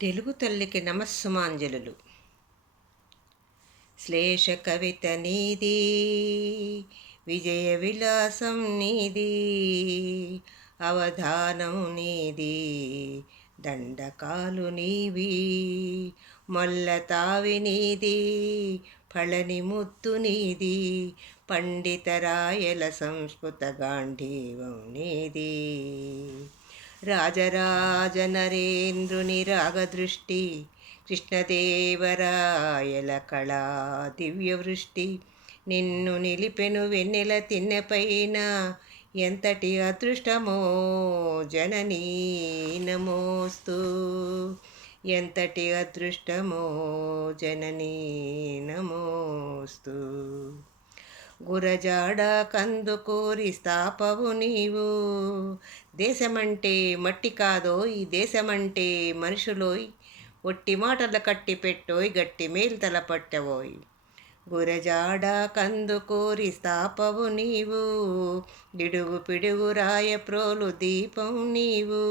తెలుగు తల్లికి నమస్సుమాంజలులు. శ్లేష కవిత నీది, విజయ విలాసం నీది, అవధానం నీది, దండకాలు నీవి, మొల్లతావి నీది, ఫళని ముత్తు నీది, పండితరాయల సంస్కృత గాంధీవం నీది. రాజరాజ నరేంద్రుని రాగదృష్టి, కృష్ణదేవరాయల కళా దివ్యవృష్టి, నిన్ను నిలిపెను వెన్నెల తిన్నెపైన, ఎంతటి అదృష్టమో జననీ నమోస్తు, ఎంతటి అదృష్టమో జననీ నమోస్తు. గురజాడ కందుకూరి స్థాపవు నీవు, దేశమంటే మట్టి కాదోయ్, దేశమంటే మనుషులోయ్, ఒట్టి మాటల కట్టి పెట్టోయ్, గట్టి మేలు తలపట్టవోయ్. గురజాడ కందుకూరి స్థాపవు నీవు, దిడుగు పిడుగు రాయప్రోలు దీపం నీవు,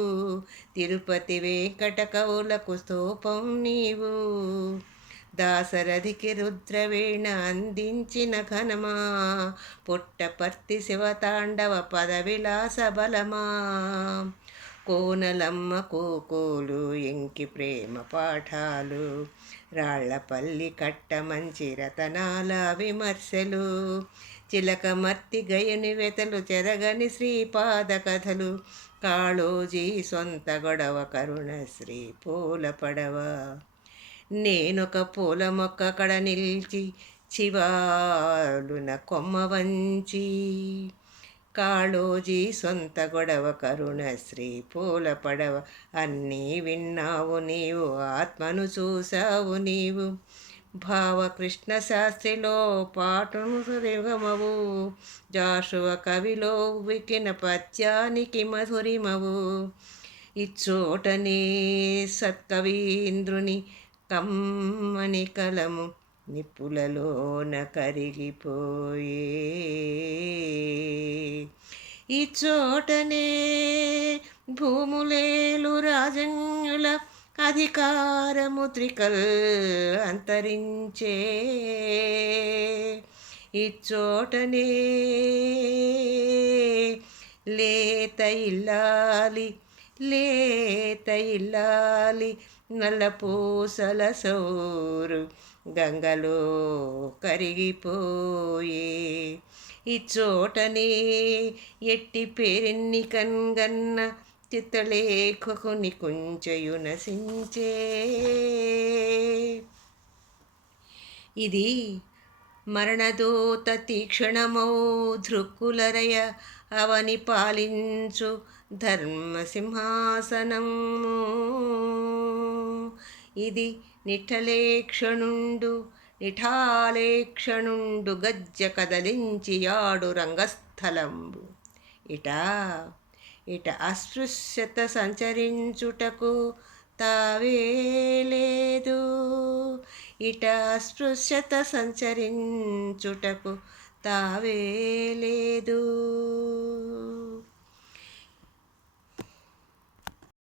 తిరుపతి వెంకట కవులకు స్తూపం నీవు, దాశరథికి రుద్రవీణ అందించిన ఘనమా, పుట్టపర్తి శివతాండవ పదవిలాస బలమా, కోనలమ్మ కోకోలు ఎంకి ప్రేమ పాఠాలు, రాళ్లపల్లి కట్ట మంచి రతనాల విమర్శలు, చిలకమర్తి గయని వెతలు చెరగని శ్రీపాద కథలు, కాళోజీ సొంత గొడవ కరుణశ్రీ పూల పడవ, నేనొక పూల మొక్క కడ నిలిచి చివాలున కొమ్మ వంచి, కాళోజీ సొంత గొడవ కరుణశ్రీ పూల పడవ, అన్నీ విన్నావు నీవు, ఆత్మను చూసావు నీవు, భావకృష్ణ శాస్త్రిలో పాటను సురిగమవు, జాషువ కవిలో వికిన పద్యానికి మధురిమవు, ఇచ్చోటనే సత్కవీంద్రుని కమ్మని కలము నిప్పులలోన కరిగిపోయే, ఈ చోటనే భూములేలు రాజన్యుల అధికారముద్రికల్ అంతరించే, ఈ చోటనే లేత ఇల్లాలి, లేత ఇల్లాలి, నల్లపూసల సోరు గంగలో కరిగిపోయే, ఈ చోటనే ఎట్టి పేరెన్ని కన్గన్న చిత్తలేఖకుని కుంచెయు నశించే. ఇది మరణదూత తీక్షణమౌ ధృక్కులరయ అవని పాలించు ధర్మసింహాసనము, ఇది నిఠాలేక్షణుండు గజ్జ కదలించి యాడు రంగస్థలంబు, ఇట అస్పృశ్యత సంచరించుటకు తావే లేదు, ఇట అస్పృశ్యత సంచరించుటకు తావే లేదు.